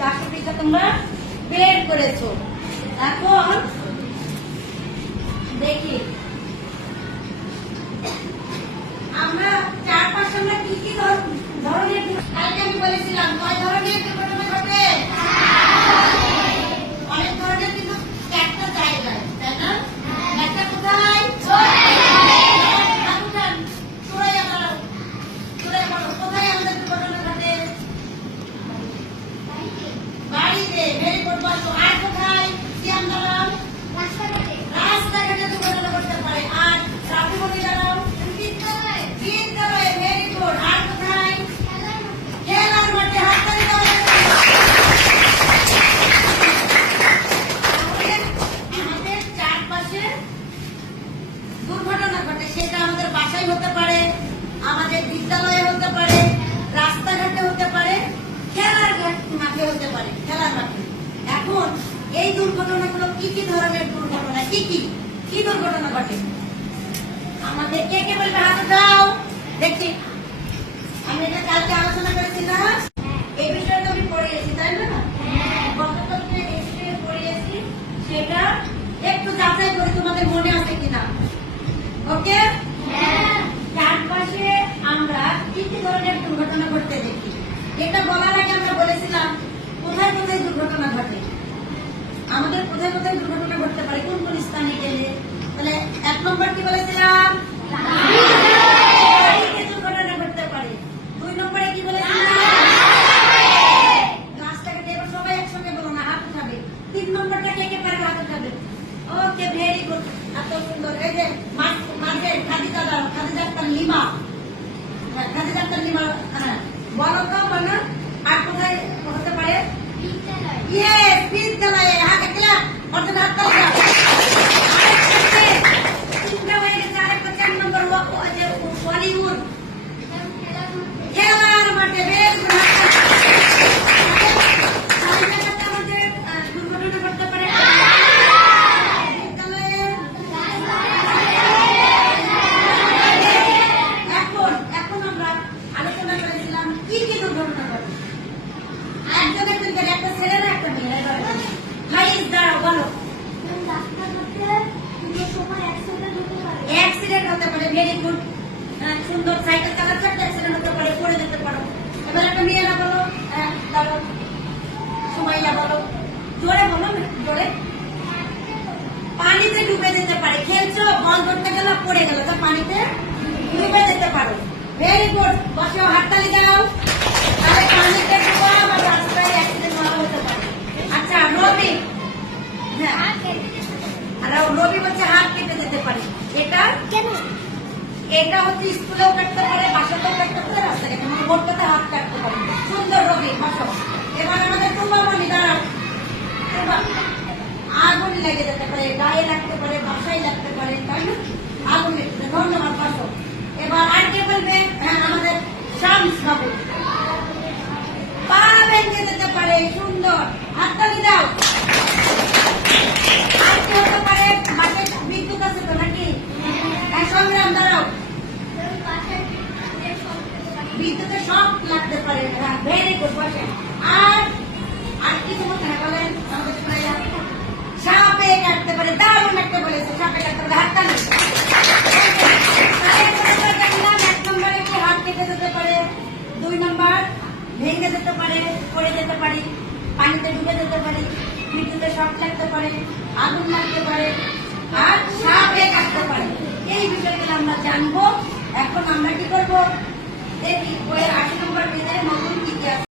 রাশিটা তোমরা বের করেছো। এখন দেখি আমরা চারপাশে আমরা কি কি ধরনের, কালকে আমি বলেছিলাম কয় ধরনের দুর্ঘটনা ঘটে, অনেক ধরনের, কিন্তু একটা জায়গায়, তাই না? একটা কোথায়, কোথায় আমাদের দুর্ঘটনা ঘটে? বাড়িতে। ভেরি গুড বলো। আর কোথায়? সিয়াম দাঁড়াও। রাস্তাঘাটে দুর্ঘটনা ঘটতে পারে। আর রাত্রিবতী দাঁড়াও। বিদ্যালয়ে। Very good. আর কোথায়? খেলার মাঠে। হাততালি দাও। আমাদের চারপাশে দুর্ঘটনা ঘটে, সেটা আমাদের বাসায় হতে পারে, আমাদের বিদ্যালয়ে হতে পারে, রাস্তাঘাটে হতে পারে, খেলার মাঠে হতে পারে, খেলার মাঠে। এখন এই দুর্ঘটনাগুলো কি কি ধরনের দুর্ঘটনা, কি কি কি দুর্ঘটনা ঘটে আমাদের? কে কে বলবে? হাত উঠাও দেখি। আমি এটা কালকে আলোচনা করেছিলাম, এই বিষয়টা আমি পড়িয়েছি, তাই না? গতকালকে পড়িয়েছি, সেটা একটু যাচাই করি তোমাদের মনে আছে কিনা। ওকে? চারপাশে আমরা কি কি ধরনের দুর্ঘটনা ঘটতে দেখি, এটা বলার আগে আমরা বলেছিলাম কোথায় কোথায় দুর্ঘটনা ঘটে, আমাদের কোথায় কোথায় দুর্ঘটনা ঘটতে পারে, কোন কোন স্থানে গেলে। তাহলে 1 নম্বর কি বলেছিলাম? বাড়িতে দুর্ঘটনা ঘটতে পারে। 2 নম্বরে কি বলেছিলাম? রাস্তাঘাটে। এবার সবাই একসঙ্গে বলো না, হাত উঠাবে। 3 নম্বরটা কে কে পারবে? হাত উঠাবে। ওকে, ভেরি গুড, এত সুন্দর। এই যে মাঝে খাদিজা দাও, খাদিজা একটা লিমা, খাদিজা একটা লিমা, হ্যাঁ বলো তো, বলো। আর কোথায় হতে পারে? ইয়েস, বিদ্যালয়ে। হাত একটা অর্জন, হাত তালি দাও। তিনটা হয়ে গেছে, আরেকটা 4 নম্বর বলিউড, খেলার মাঠে। বেশ দুর্ঘটনা করতে পারে বিদ্যালয়ে। এখন আমরা আলোচনা করেছিলাম কি কি দুর্ঘটনা ঘটে। একজন একজন করে, একটা ছেলে না একটা মেয়ে। ভাইস দাঁড়াও, বলো। অ্যাক্সিডেন্ট হতে পারে। ভেরি গুড, সুন্দর। সাইকেল চালাচ্ছে, একটা অ্যাক্সিডেন্ট হতে পারে, পড়ে যেতে পারো। এবার একটা মেয়ে না, বলো। দাঁড়াও, সুমাইয়া বলো, জোরে বলো, জোরে। পানিতে ডুবে যেতে পারে। খেলছো, বল ধরতে গেল, পড়ে গেল, তা পানিতে ডুবে যেতে পারো। ভেরি গুড, বসে হাততালি দাও। তাহলে পানিতে ডুবা বা রাস্তায় অ্যাক্সিডেন্ট হতে পারে। আচ্ছা, রবি, হ্যাঁ, আর রবি বলছে হাত কেটে যেতে পারে। এটা কেন? এটা হচ্ছে স্কুলেও কাটতে পারে, বাসাতেও কাটতে পারে, রাস্তাঘাটে, মানে ভোটটাতে হাত কাটতে পারে। সুন্দর, রবি বসো। এবার আমাদের টুবামণি দাঁড়াও। আগুন লেগে যেতে পারে, গায়ে লাগতে পারে, বাসায় লাগতে পারে, তাই না? আগুন লেগে। ধন্যবাদ, বসো। এবার আর কে বলবে? হ্যাঁ, আমাদের শামস বাবু। পা ভেঙে যেতে পারে। সুন্দর, হাততালি দাও। আর কি হতে পারে? বাসায় বিদ্যুৎ আছে তো নাকি? সংগ্রাম, দাঁড়াও। বিদ্যুতের শক লাগতে পারে। ভেরি গুড, বসে। আর কি তোমার বলেন? সাপে কাটতে পারে। দারুণ একটা বলেছে, সাপে কাটতে পারে। হাততালি। 1 নম্বরে কি হাত কেটে যেতে পারে? 2 নম্বর ভেঙে যেতে পারে, পড়ে যেতে পারে, পানিতে ডুবে যেতে পারে, বিদ্যুতের শক লাগতে পারে, আগুন লাগতে পারে, আর সাপে কাটতে পারে। এই বিষয়গুলো আমরা জানবো। এখন আমরা কি করবো দেখি, ওই 8 নম্বর পেজে নতুন কি কি আছে।